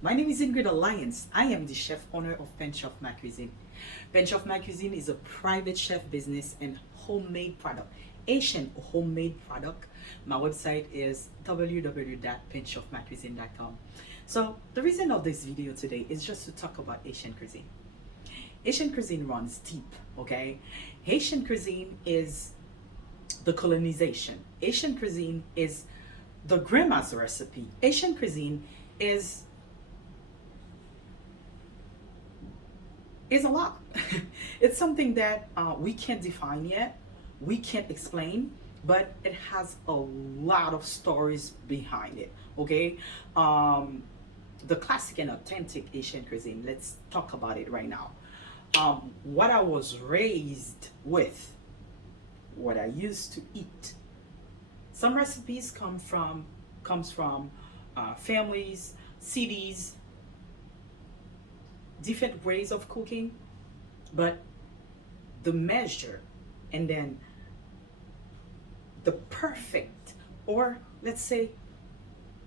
My name is Ingrid Alliance. I am the chef owner of Bench of My Cuisine. Bench of My Cuisine is a private chef business and homemade product, Asian homemade product. My website is www.benchofmycuisine.com. So the reason of this video today is just to talk about Asian cuisine. Asian cuisine runs deep, okay? Haitian cuisine is the colonization. Asian cuisine is the grandma's recipe. Asian cuisine is is a lot. It's something that we can't define yet, we can't explain, but it has a lot of stories behind it. Okay, the classic and authentic Asian cuisine. Let's talk about it right now. What I was raised with, what I used to eat. Some recipes comes from families, cities, different ways of cooking, but the measure and then the perfect, or let's say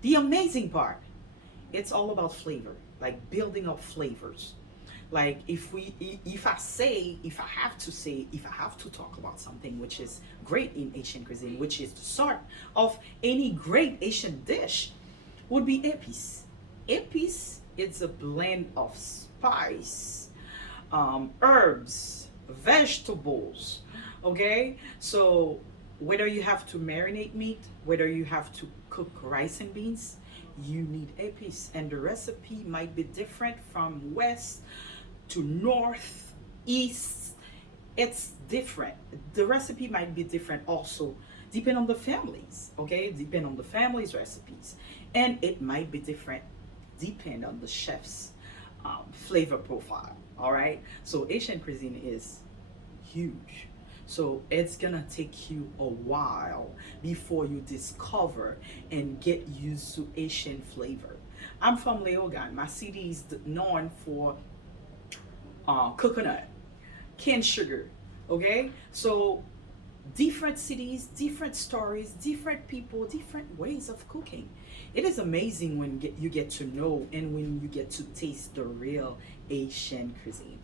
the amazing part, it's all about flavor, like building up flavors. Like if I have to say, if I have to talk about something which is great in Asian cuisine, which is the start of any great Asian dish, would be epis. Epis is a blend of spice, herbs, vegetables. Okay, so whether you have to marinate meat, whether you have to cook rice and beans, you need epis, and the recipe might be different from west to north, east. It's different. The recipe might be different also depend on the families, okay, depend on the family's recipes, and it might be different depend on the chef's flavor profile. All right, so Asian cuisine is huge, so it's gonna take you a while before you discover and get used to Asian flavor. I'm from Leogan. My city is known for coconut, cane sugar. Okay, so different cities, different stories, different people, different ways of cooking. It is amazing when you get to know and when you get to taste the real Asian cuisine.